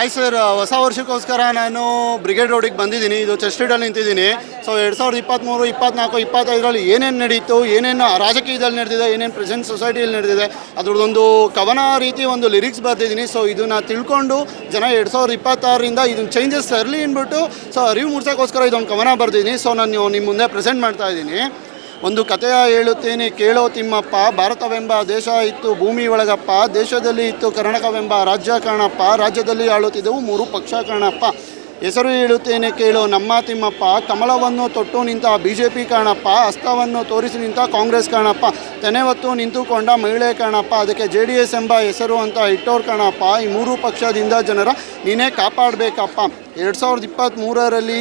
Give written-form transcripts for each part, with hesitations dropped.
Hi sir, ಹೊಸ ವರ್ಷಕ್ಕೋಸ್ಕರ ನಾನು brigade ರೋಡಿಗೆ ಬಂದಿದ್ದೀನಿ. ಇದು ಚೆಸ್ಟ್ ಸ್ಟ್ರೀಟಲ್ಲಿ ನಿಂತಿದ್ದೀನಿ. ಸೊ 2023, 24, 25ರಲ್ಲಿ ಏನೇನು ನಡೀತು, ಏನೇನು ರಾಜಕೀಯದಲ್ಲಿ ನಡೆದಿದೆ, ಏನೇನು ಪ್ರೆಸೆಂಟ್ ಸೊಸೈಟಿಯಲ್ಲಿ ನಡೆದಿದೆ ಅದರದ್ದೊಂದು ಕವನ ರೀತಿ ಒಂದು ಲಿರಿಕ್ಸ್ ಬರ್ತಿದ್ದೀನಿ. ಸೊ ಇದನ್ನು ತಿಳ್ಕೊಂಡು ಜನ 2026ರಿಂದ ಇದನ್ನು ಚೇಂಜಸ್ ತರಲಿ ಅಂದ್ಬಿಟ್ಟು ಸೊ ಅರಿವು ಮೂಡಿಸೋಕ್ಕೋಸ್ಕರ ಇದೊಂದು ಕವನ ಬರ್ತಿದ್ದೀನಿ. ಸೊ ನಾನು ನಿಮ್ಮ ಮುಂದೆ ಪ್ರೆಸೆಂಟ್ ಮಾಡ್ತಾ ಇದ್ದೀನಿ. ಒಂದು ಕಥೆಯ ಹೇಳುತ್ತೇನೆ ಕೇಳೋ ತಿಮ್ಮಪ್ಪ, ಭಾರತವೆಂಬ ದೇಶ ಇತ್ತು ಭೂಮಿ ಒಳಗಪ್ಪ, ದೇಶದಲ್ಲಿ ಇತ್ತು ಕರ್ನಾಟಕವೆಂಬ ರಾಜ್ಯ ಕಾಣಪ್ಪ, ರಾಜ್ಯದಲ್ಲಿ ಆಳುತ್ತಿದ್ದವು 3 ಪಕ್ಷ ಕಾಣಪ್ಪ. ಹೆಸರು ಹೇಳುತ್ತೇನೆ ಕೇಳೋ ನಮ್ಮ ತಿಮ್ಮಪ್ಪ, ಕಮಲವನ್ನು ತೊಟ್ಟು ನಿಂತ BJP ಕಾಣಪ್ಪ, ಹಸ್ತವನ್ನು ತೋರಿಸಿ ನಿಂತ ಕಾಂಗ್ರೆಸ್ ಕಾಣಪ್ಪ, ತೆನೆ ಹೊತ್ತು ನಿಂತುಕೊಂಡ ಮಹಿಳೆ ಕಾಣಪ್ಪ, ಅದಕ್ಕೆ JDS ಎಂಬ ಹೆಸರು ಅಂತ ಇಟ್ಟೋರು ಕಾಣಪ್ಪ. ಈ 3 ಪಕ್ಷದಿಂದ ಜನರ ನೀನೇ ಕಾಪಾಡಬೇಕಪ್ಪ. 2023ರಲ್ಲಿ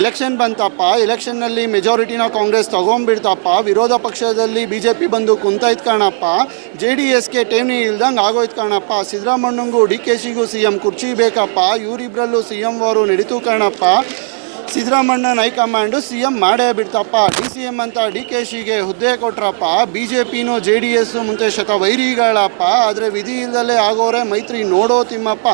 ಎಲೆಕ್ಷನ್ ಬಂತಪ್ಪ, ಎಲೆಕ್ಷನ್ನಲ್ಲಿ ಮೆಜಾರಿಟಿನ ಕಾಂಗ್ರೆಸ್ ತೊಗೊಂಡ್ಬಿಡ್ತಪ್ಪ, ವಿರೋಧ ಪಕ್ಷದಲ್ಲಿ BJP ಬಂದು ಕುಂತೈತ್ ಕಾಣಪ್ಪ, JDSಗೆ ಟೇಮ್ನಿ ಇಲ್ದಂಗೆ ಆಗೋಯ್ತು ಕಾಣಪ್ಪ, ಸಿದ್ದರಾಮಣ್ಣಂಗೂ DKಶಿಗೂ CM ಕುರ್ಚಿ ಬೇಕಪ್ಪ, ಇವರಿಬ್ಬರಲ್ಲೂ CM ವಾರು ನಡೀತು ಕಾಣಪ್ಪ, ಸಿದ್ದರಾಮಣ್ಣನ ಹೈಕಮಾಂಡು CM ಮಾಡೇ ಬಿಡ್ತಪ್ಪ, DCM ಅಂತ DKಶಿಗೆ ಹುದ್ದೆ ಕೊಟ್ರಪ್ಪ, BJPನೂ JDS ಮುಂದೆ ಶತವೈರಿಗಳಪ್ಪ, ಆದರೆ ವಿಧಿ ಇಲ್ಲದಲ್ಲೇ ಆಗೋರೆ ಮೈತ್ರಿ ನೋಡೋ ತಿಮ್ಮಪ್ಪ,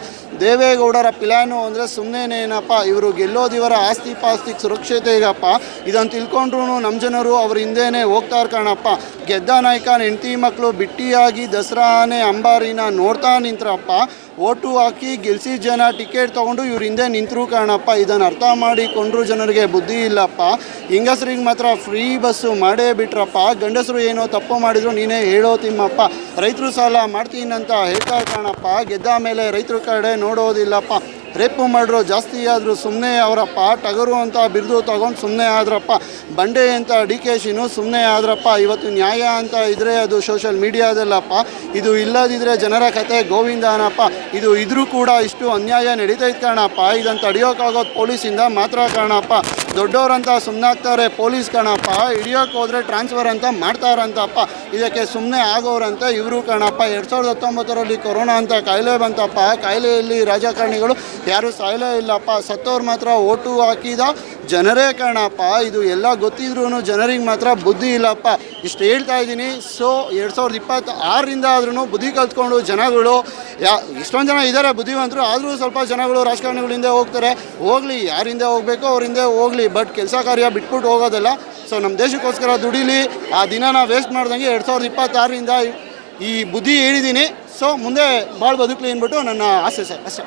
ದೇವೇಗೌಡರ ಪ್ಲ್ಯಾನು ಅಂದರೆ ಸುಮ್ಮನೆನೇನಪ್ಪ, ಇವರು ಗೆಲ್ಲೋದಿವರ ಆಸ್ತಿ ಪಾಸ್ತಿ ಸುರಕ್ಷತೆಗಪ್ಪ, ಇದನ್ನು ತಿಳ್ಕೊಂಡ್ರು ನಮ್ಮ ಜನರು ಅವ್ರ ಹಿಂದೆನೇ ಹೋಗ್ತಾರೆ ಕಾಣಪ್ಪ, ಗೆದ್ದ ನಾಯಕನ ಹೆಂಡತಿ ಮಕ್ಕಳು ಬಿಟ್ಟಿಯಾಗಿ ದಸರಾನೇ ಅಂಬಾರಿನ ನೋಡ್ತಾ ನಿಂತ್ರಪ್ಪ, ಓಟು ಹಾಕಿ ಗೆಲ್ಸಿ ಜನ ಟಿಕೆಟ್ ತೊಗೊಂಡು ಇವ್ರ ಹಿಂದೆ ನಿಂತರು ಕಾಣಪ್ಪ, ಇದನ್ನು ಅರ್ಥ ಮಾಡಿಕೊಂಡ್ರು ಜನರಿಗೆ ಬುದ್ಧಿ ಇಲ್ಲಪ್ಪ, ಹೆಂಗಸ್ರಿಗೆ ಮಾತ್ರ ಫ್ರೀ ಬಸ್ಸು ಮಾಡೇ ಬಿಟ್ರಪ್ಪ, ಗಂಡಸರು ಏನೋ ತಪ್ಪು ಮಾಡಿದ್ರು ನೀನೇ ಹೇಳೋ ತಿಮ್ಮಪ್ಪ, ರೈತರು ಸಾಲ ಮಾಡ್ತೀನಂತ ಹೇಳ್ತಾರೆ ಕಾಣಪ್ಪ, ಗೆದ್ದ ಮೇಲೆ ರೈತರ ಕಡೆ ನೋಡೋದಿಲ್ಲಪ್ಪ, ರೇಪು ಮಾಡ್ರು ಜಾಸ್ತಿ ಆದರೂ ಸುಮ್ಮನೆ ಅವರಪ್ಪ, ಟಗರು ಅಂತ ಬಿರುದು ತಗೊಂಡು ಸುಮ್ಮನೆ ಆದ್ರಪ್ಪ, ಬಂಡೆ ಅಂತ DKಶಿನೂ ಸುಮ್ಮನೆ ಆದ್ರಪ್ಪ, ಇವತ್ತು ನ್ಯಾಯ ಅಂತ ಇದ್ದರೆ ಅದು ಸೋಷಲ್ ಮೀಡಿಯಾದಲ್ಲಪ್ಪ, ಇದು ಇಲ್ಲದಿದ್ದರೆ ಜನರ ಕತೆ ಗೋವಿಂದನಪ್ಪ, ಇದು ಇದ್ರೂ ಕೂಡ ಇಷ್ಟು ಅನ್ಯಾಯ ನಡೀತೈತೆ ಕಾಣಪ್ಪ, ಇದನ್ನು ತಡೆಯೋಕ್ಕಾಗೋದು ಪೊಲೀಸಿಂದ ಮಾತ್ರ ಕಾಣಪ್ಪ, ದೊಡ್ಡವರಂತ ಸುಮ್ಮನಾಗ್ತಾರೆ ಪೊಲೀಸ್ ಕಾಣಪ್ಪ, ಹಿಡಿಯೋಕೆ ಹೋದರೆ ಟ್ರಾನ್ಸ್ಫರ್ ಅಂತ ಮಾಡ್ತಾರಂತಪ್ಪ, ಇದಕ್ಕೆ ಸುಮ್ಮನೆ ಆಗೋರಂತ ಇವರು ಕಾಣಪ್ಪ, 2019ರಲ್ಲಿ ಕೊರೋನಾ ಅಂತ ಕಾಯಿಲೆ ಬಂತಪ್ಪ, ಕಾಯಿಲೆಯಲ್ಲಿ ರಾಜಕಾರಣಿಗಳು ಯಾರು ಸಾಯಲೇ ಇಲ್ಲಪ್ಪ, ಸತ್ತವ್ರು ಮಾತ್ರ ಓಟು ಹಾಕಿದ ಜನರೇ ಕಾಣಪ್ಪ, ಇದು ಎಲ್ಲ ಗೊತ್ತಿದ್ರೂ ಜನರಿಗೆ ಮಾತ್ರ ಬುದ್ಧಿ ಇಲ್ಲಪ್ಪ. ಇಷ್ಟು ಹೇಳ್ತಾ ಇದ್ದೀನಿ. ಸೊ 2026ರಿಂದ ಆದ್ರೂ ಬುದ್ಧಿ ಕಲ್ತ್ಕೊಂಡು ಜನಗಳು ಎಷ್ಟೊಂದು ಜನ ಇದ್ದಾರೆ ಬುದ್ಧಿವಂತರು, ಆದರೂ ಸ್ವಲ್ಪ ಜನಗಳು ರಾಜಕಾರಣಿಗಳಿಂದ ಹೋಗ್ತಾರೆ, ಹೋಗಲಿ, ಯಾರಿಂದ ಹೋಗಬೇಕೋ ಅವರಿಂದ ಹೋಗಲಿ, ಬಟ್ ಕೆಲಸ ಕಾರ್ಯ ಬಿಟ್ಬಿಟ್ಟು ಹೋಗೋದಲ್ಲ. ಸೊ ನಮ್ಮ ದೇಶಕ್ಕೋಸ್ಕರ ದುಡಿಲಿ, ಆ ದಿನನ ವೇಸ್ಟ್ ಮಾಡ್ದಂಗೆ 2026ರಿಂದ ಈ ಬುದ್ಧಿ ಹೇಳಿದ್ದೀನಿ. ಸೊ ಮುಂದೆ ಭಾಳ ಬದುಕಲಿ ಅಂದ್ಬಿಟ್ಟು ನನ್ನ ಆಸೆ ಸರ್, ಅಷ್ಟೇ.